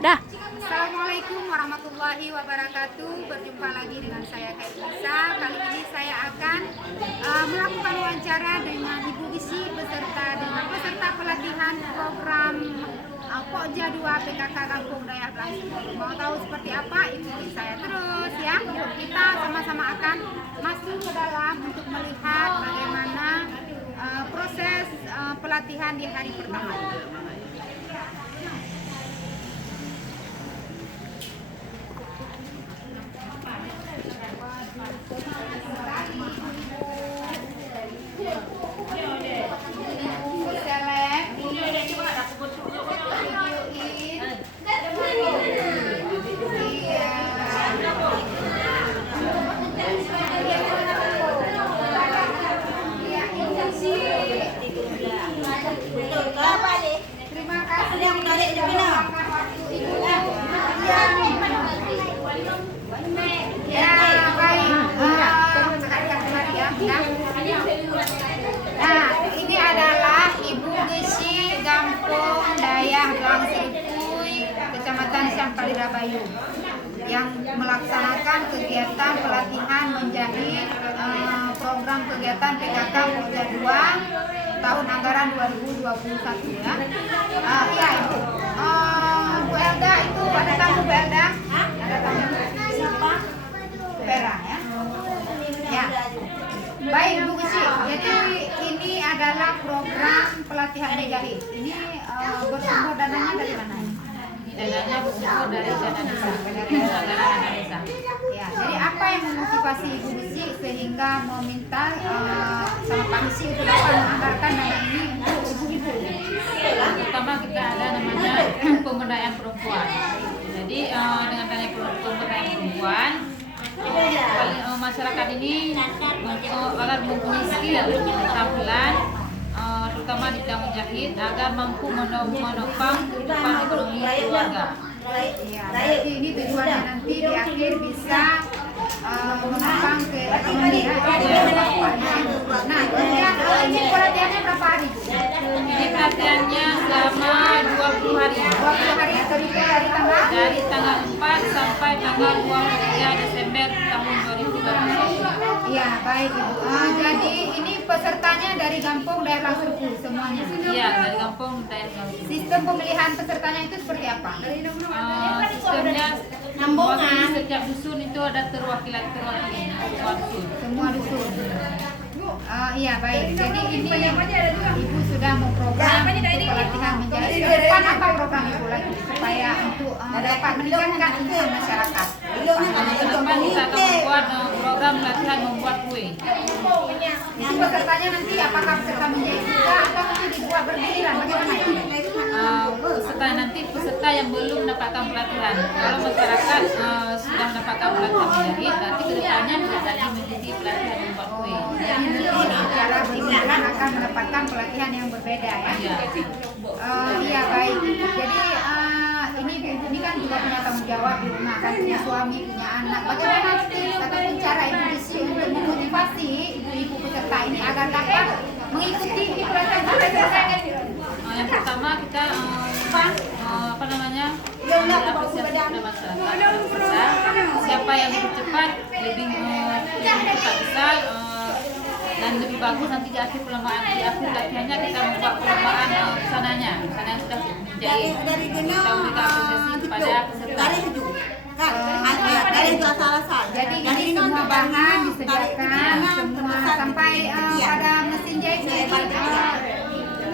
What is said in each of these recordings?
Dah. Assalamualaikum warahmatullahi wabarakatuh. Berjumpa lagi dengan saya Kak Isa. Kali ini saya akan melakukan wawancara dengan Ibu Isi beserta dengan peserta pelatihan program Pokja 2 PKK Kampung Dayak Langsung. Mau tahu seperti apa? Ikuti saya terus ya. Kita sama-sama akan masuk ke dalam untuk melihat bagaimana proses pelatihan di hari pertama. Terima kasih yang menarik di mana? Ya, baik. Nah, ini adalah Ibu Gesi Gampong Dayak Langsipui, Kecamatan Sampalirabayu, yang melaksanakan kegiatan pelatihan menjahit program kegiatan PKK Pokja 2 tahun anggaran 2021 ya. Iya Ibu. Bu Elda itu ada tamu Bu Elda? Ada tamu. Siapa? Vera ya. Ya. Baik Bu Gesi. Jadi ini adalah program pelatihan menjahit. Ini bersumber dananya dari mana? Dananya bersumber dari dana desa, anggaran desa. Ya, jadi apa yang memotivasi Ibu Gesi sehingga meminta sama Pak Gesi untuk dapat menganggarkan dana ini untuk ibu-ibu? Pertama kita ada namanya pemberdayaan perempuan. Jadi dengan adanya pemberdayaan perempuan, masyarakat ini agar mempunyai skill keterampilan, terutama di bidang menjahit agar mampu menopang kehidupan ekonomi keluarga. Ya, berarti ini tujuannya nanti di akhir bisa menopang ke ekonomi ya. Nah, kemudian ini pelatihannya berapa hari? Ini pelatihannya selama 20 hari. 20 hari dari tanggal 4 sampai tanggal 23 Desember tahun 2021. Ya, baik Ibu. Jadi ini pesertanya dari Gampong Dayak Langsung semuanya. Iya, dari Kampung Dayak Langsung. Sistem pemilihan pesertanya itu seperti apa? Sistemnya mewakili setiap dusun itu ada terwakili semua dusun. Semua dusun. Iya baik. Jadi ini Ibu sudah memprogram untuk pelatihan menjadi depan apa program Ibu lagi supaya untuk dapat meningkatkan income masyarakat. Ke depan kita akan membuat program pelatihan membuat kue. Itu pesertanya nanti apakah peserta menjahit juga atau mungkin dibuat berdirian? Bagaimana itu? Peserta yang belum mendapatkan pelatihan. Kalau masyarakat sudah mendapatkan pelatihan menjahit, berarti kedepannya bisa jadi mengikuti pelatihan membuat kue. Jadi nanti secara berjalan akan mendapatkan pelatihan yang berbeda ya. Iya baik. Jadi ini kan juga punya tanggung jawab di rumah, kan punya suami, punya anak. Bagaimana tips ataupun cara Ibu Gesi untuk memotivasi ibu-ibu peserta ini agar dapat mengikuti pelatihan? Yang pertama kita memberi apresiasi kepada masyarakat. Siapa yang lebih cepat, lebih cepat bisa dan lebih bagus nanti di akhir latihannya kita membuat perlombaan sananya sudah menjahit. Kita memberikan apresiasi kepada peserta. Jadi ini semua bahan disediakan semua sampai pada mesin jahit.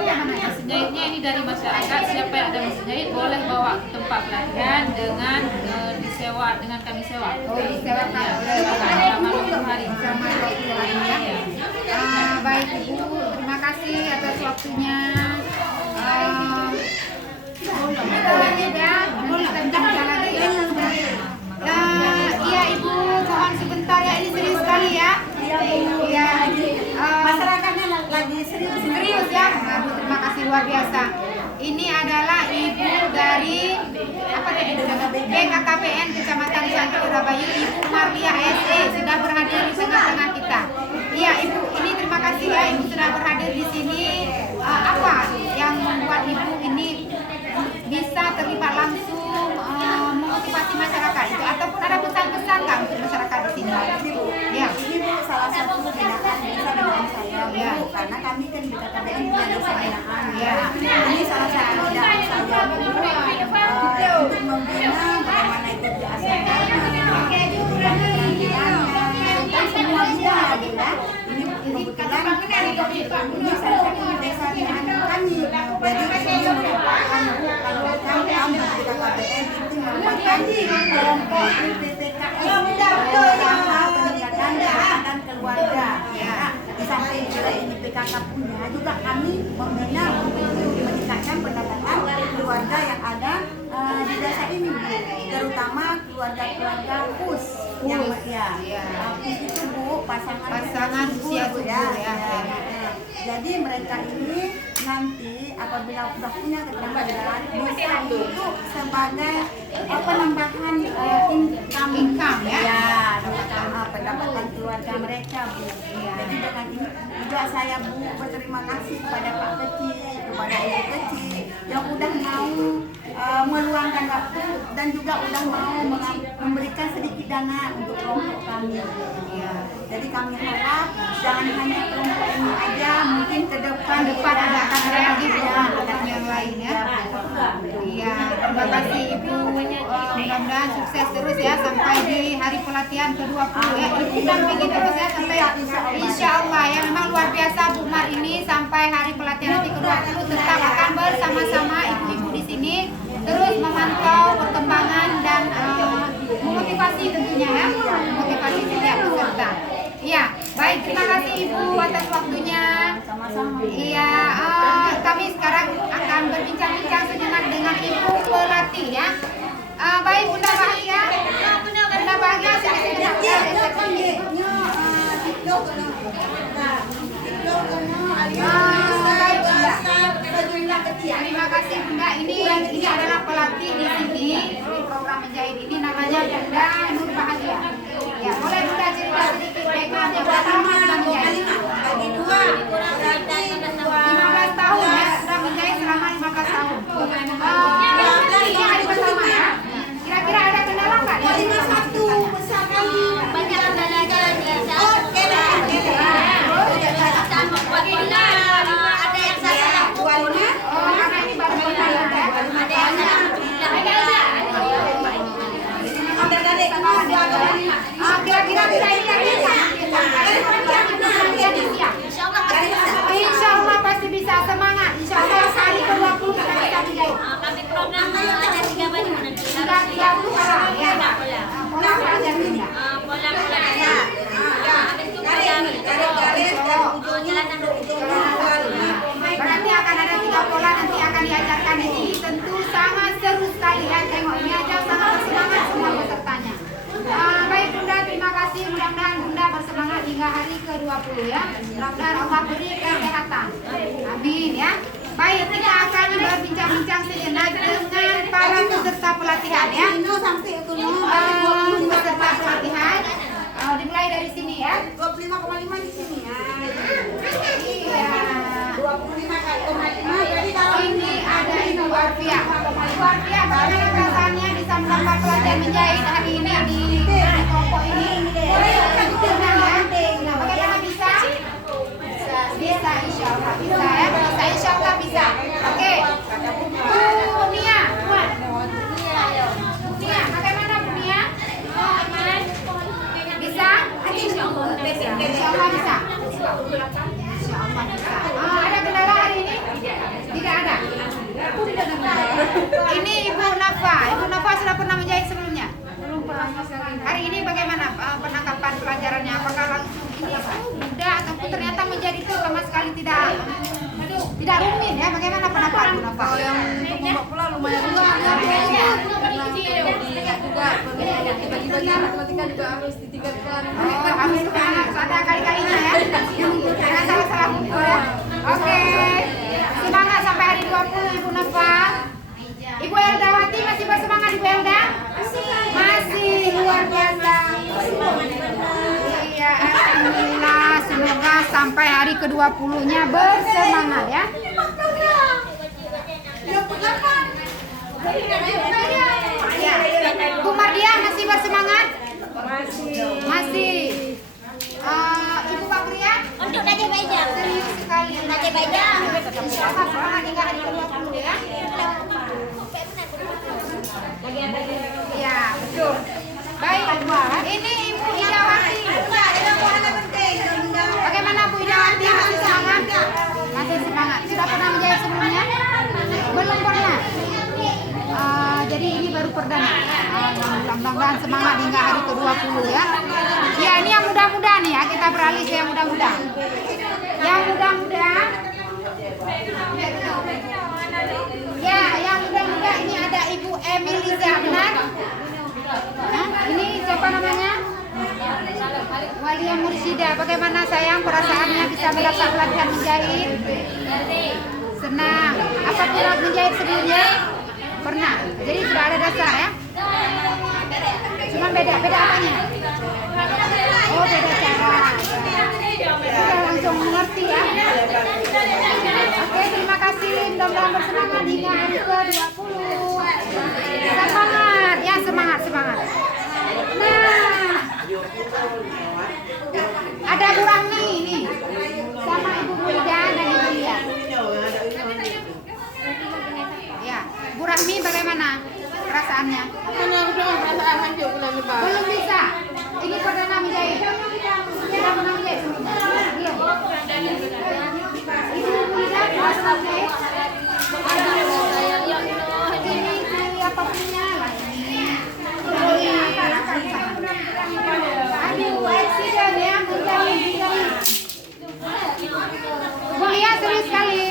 Mesin jahitnya ini dari masyarakat. Siapa yang ada mesin jahit boleh bawa ke tempat pelatihan dengan disewa, dengan kami sewa. Disewakan selama 20 hari. Selama 20 hari ya. Baik Ibu, terima kasih atas waktunya. Kita lanjut ya, nanti kita bincang lagi ya. Iya Ibu, mohon sebentar ya, ini serius sekali ya. Iya. Masyarakatnya lagi serius ya. Aduh, terima kasih luar biasa. Ini adalah Ibu dari apa tadi? BKKPN Kecamatan Sampalirabayu, Ibu Marlia SE sudah berhadir di tengah-tengah kita. Iya Ibu, ini terima kasih ya Ibu sudah berhadir di sini. Apa yang membuat Ibu ini bisa terlibat langsung KKBN Bunda Desa Binaan. Ya. Ini salah satu bidang saya untuk membina bagaimana itu diajarkan, dan semua bidang ya. Ini kebetulan ini salah satu desa binaan kami. Jadi ini merupakan program di KKBN itu merupakan kelompok PPKS pendidikan dan keluarga. Ya, di samping ini PKK punya juga kami membina untuk meningkatkan pendapatan keluarga yang ada di desa ini, Bu. Terutama keluarga-keluarga PUS yang PUS itu Bu, pasangan usia subur ya. Jadi mereka ini nanti apabila sudah punya keterampilan bisa itu sebagai penambahan income ya, pendapatan keluarga mereka, Bu. Jadi dengan ini juga saya, Bu, berterima kasih kepada Pak Kecil, kepada Ibu Kecil yang udah mau meluangkan waktu dan juga udah mau memberikan sedikit dana untuk kelompok kami. Jadi kami harap jangan hanya kelompok ini aja, mungkin ke depan ada akan ada lagi yang lain ya. Iya, terima kasih Ibu. Mudah-mudahan sukses terus ya sampai di hari pelatihan ke-20 ya. Ibu dampingi terus ya sampai insya Allah ya. Memang luar biasa Bu Mar ini sampai hari pelatihan nanti ke-20 tetap akan bersama-sama ibu-ibu di sini terus memantau perkembangan dan memotivasi tentunya ya, memotivasi setiap peserta. Iya, baik, terima kasih Ibu atas waktunya. sama-sama. Iya, kami sekarang akan berbincang-bincang sejenak dengan Ibu pelatih ya. Baik, Bunda Bahagia. Bunda Bahagia sejenak. Terima kasih Bunda. Ini adalah pelatih di sini di program menjahit ini namanya Bunda Nur Bahagia. Ya, boleh Bunda cerita sedikit background yang pertama sudah menjahit. 15 tahun ya, sudah menjahit selama 15 tahun. Ini hari pertama ya. Kira-kira ada kendala nggak? 51 besar kali. Banyak kendalanya. Oke lah. Ada yang salah. 25. Oh, karena ini baru pertama ya. Ada yang salah. Kira-kira bisa ini lagi Insya Allah pasti bisa, semangat. Insya Allah hari ke-20 kita bisa menjahit. Kami programnya ada 3 baju nanti. 30 orang ya. Pola aja Bunda. Pola ya. Habis itu garis jalanan Berarti akan ada 3 pola nanti akan diajarkan di sini. Tentu sangat seru sekali ya. Tengok ini aja sangat bersemangat semua pesertanya. Baik Bunda, terima kasih. Mudah-mudahan Bunda bersemangat hingga hari ke-20 ya. Mudah-mudahan Allah beri kesehatan. Amin ya. Baik, kita akan berbincang-bincang sejenak dengan para peserta pelatihan ya. Peserta pelatihan dimulai dari sini ya. 25,5 di sini ya. Iya. 25,5 jadi kalau Ini ada Ibu Arfia. Ibu Arfia, bagaimana perasaannya bisa mendapat pelatihan menjahit hari ini di kelompok ini? Senang ya? Bagaimana bisa? Bisa, insya Allah bisa ya. Bisa, insya Allah bisa. Oke. Bu Nia, Nia, bagaimana Bu Nia? Bisa? Insya Allah bisa. Insya Allah bisa. Insya Allah bisa. Ada kendala hari ini? Tidak ada. Ini Ibu Nafa. Ibu Nafa sudah pernah menjahit sebelumnya? Belum pernah sekali. Hari ini bagaimana penangkapan pelajarannya? Apakah langsung ini mudah ataupun ternyata menjadi itu sama sekali tidak rumit ya? Bagaimana pendapat Ibu Nafa? kalau yang untuk membuat pola lumayan juga dibagi-bagi matematika juga harus ditingkatkan. Oh, harus ada kali-kalinya ya. Jangan salah-salah buku ya. Oke. Semangat sampai hari 20 Ibu Nafa. Ibu Eldawati masih bersemangat Ibu Elda? Masih luar biasa. Iya, alhamdulillah. Semoga sampai hari ke-20-nya bersemangat ya. Ya. Bu Mardia masih bersemangat? Masih. Ibu Bakria? untuk dari meja. Serius sekali. kembali. Insyaallah semangat hingga hari ke-20 ya. Ya, betul. Baik, ini Ibu Idawati. Bagaimana Bu Idawati? Masih semangat? Masih semangat. Sudah pernah menjahit sebelumnya? Belum pernah. Jadi ini baru perdana. Mudah-mudahan semangat hingga hari ke-20 ya. Ya, ini yang muda-muda nih ya. Kita beralih ke yang muda-muda. Yang muda-muda. Ya, yang muda-muda ini ada Ibu Emiliza, benar? Hah? Ini siapa namanya? Walia Mursyida. Bagaimana sayang perasaannya bisa mendapat pelatihan menjahit? Senang. Apa pernah menjahit sebelumnya? Pernah. Jadi sudah ada dasar ya? Cuma beda apanya? Oh, beda cara. Sudah langsung mengerti ya. Oke, terima kasih. Mudah-mudahan bersemangat hingga hari ke-20. Semangat, ya semangat. Nah, ada Bu Rahmi nih, sama Ibu Wida dan Ibu Lia. Ya, Bu Rahmi bagaimana perasaannya? Belum bisa. Ini perdana menjahit. Sudah pernah menjahit sebelumnya? Belum. Ibu Wida pernah menjahit? Ini siapa punya? Aduh, accident ya, menjahit. Bu Lia serius sekali.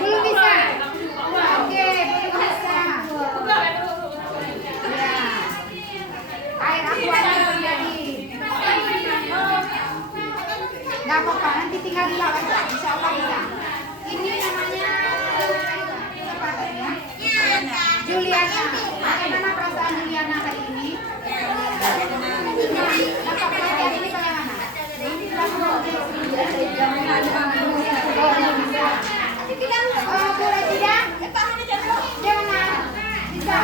Belum bisa. Oke, belum bisa. Ya. Air aku ada terjadi. Gak apa-apa, nanti tinggal dilawat aja. Insya Allah bisa. Ini namanya siapa tadi ya? Juliana. Bagaimana perasaan Juliana hari ini? Dapat pelatihan ini bagaimana? Oh, boleh tidak? Jangan. Bisa.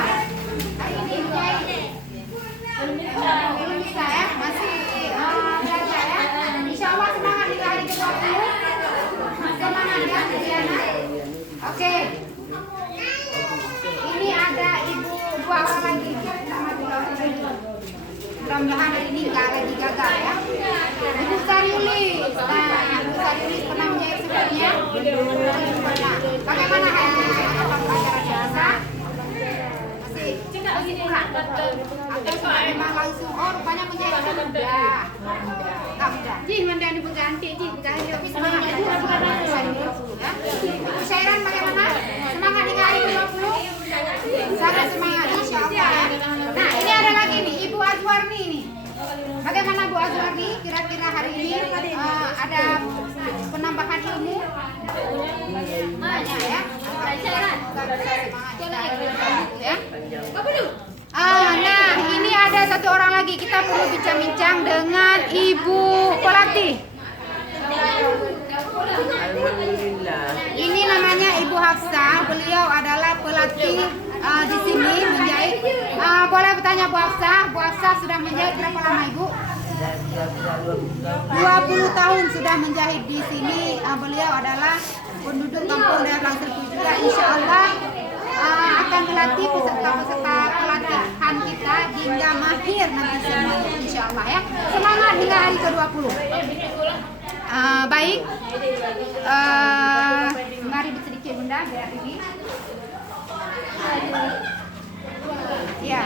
Hari ini menjahit. Belum bisa ya? Masih belajar ya? Insya Allah semangat hingga hari ke-20. Semangat ya Juliana. Oke. Ini ada Ibu dua orang lagi. Mudah-mudahan hari ini nggak lagi gagal ya. Ibu Sariulis. Nah, Ibu Sariulis pernah menjahit sebelumnya? Pernah. Bagaimana hari ini? Apa pelajaran biasa? Masih kurang. Atau sudah memang langsung? Oh, rupanya menjahit mudah. Tak mudah. Ji, mana ada berganti, Ji, berganti. Tapi semangat ya. Ya. Ibu Syairan bagaimana? Semangat hingga hari ke-20? Sangat semangat, insya Allah ya. Nah, ini ada lagi nih, Ibu Azwarni nih. Bagaimana Bu Azwarni? Kira-kira hari ini ada penambahan ilmu? Banyak ya. Nah, ini ada satu orang lagi. Kita perlu bincang-bincang dengan Ibu pelatih. Ini namanya Ibu Hafsah. Beliau adalah pelatih di sini menjahit. Boleh bertanya Bu Hafsah? Bu Hafsah sudah menjahit berapa lama Ibu? 20 tahun sudah menjahit di sini. Beliau adalah penduduk kampung Daya Blang Serpui juga. Insya Allah akan melatih peserta-peserta pelatihan kita hingga mahir nanti semuanya. Insya Allah ya. Semangat hingga hari ke-20. Baik. Mari sedikit Bunda biar ini. Ya.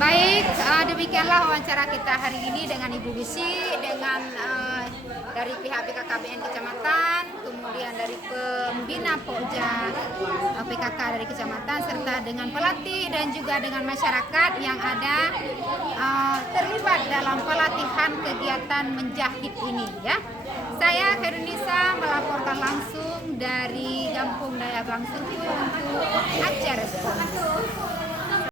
Baik, demikianlah wawancara kita hari ini dengan Ibu Bisi, dengan dari pihak PKKBN Kecamatan, kemudian dari pembina Pokja PKK dari Kecamatan, serta dengan pelatih dan juga dengan masyarakat yang ada terlibat dalam pelatihan kegiatan menjahit ini ya. Saya Khairunisa melaporkan langsung dari Kampung Daya Blang Serpui untuk acara Sport.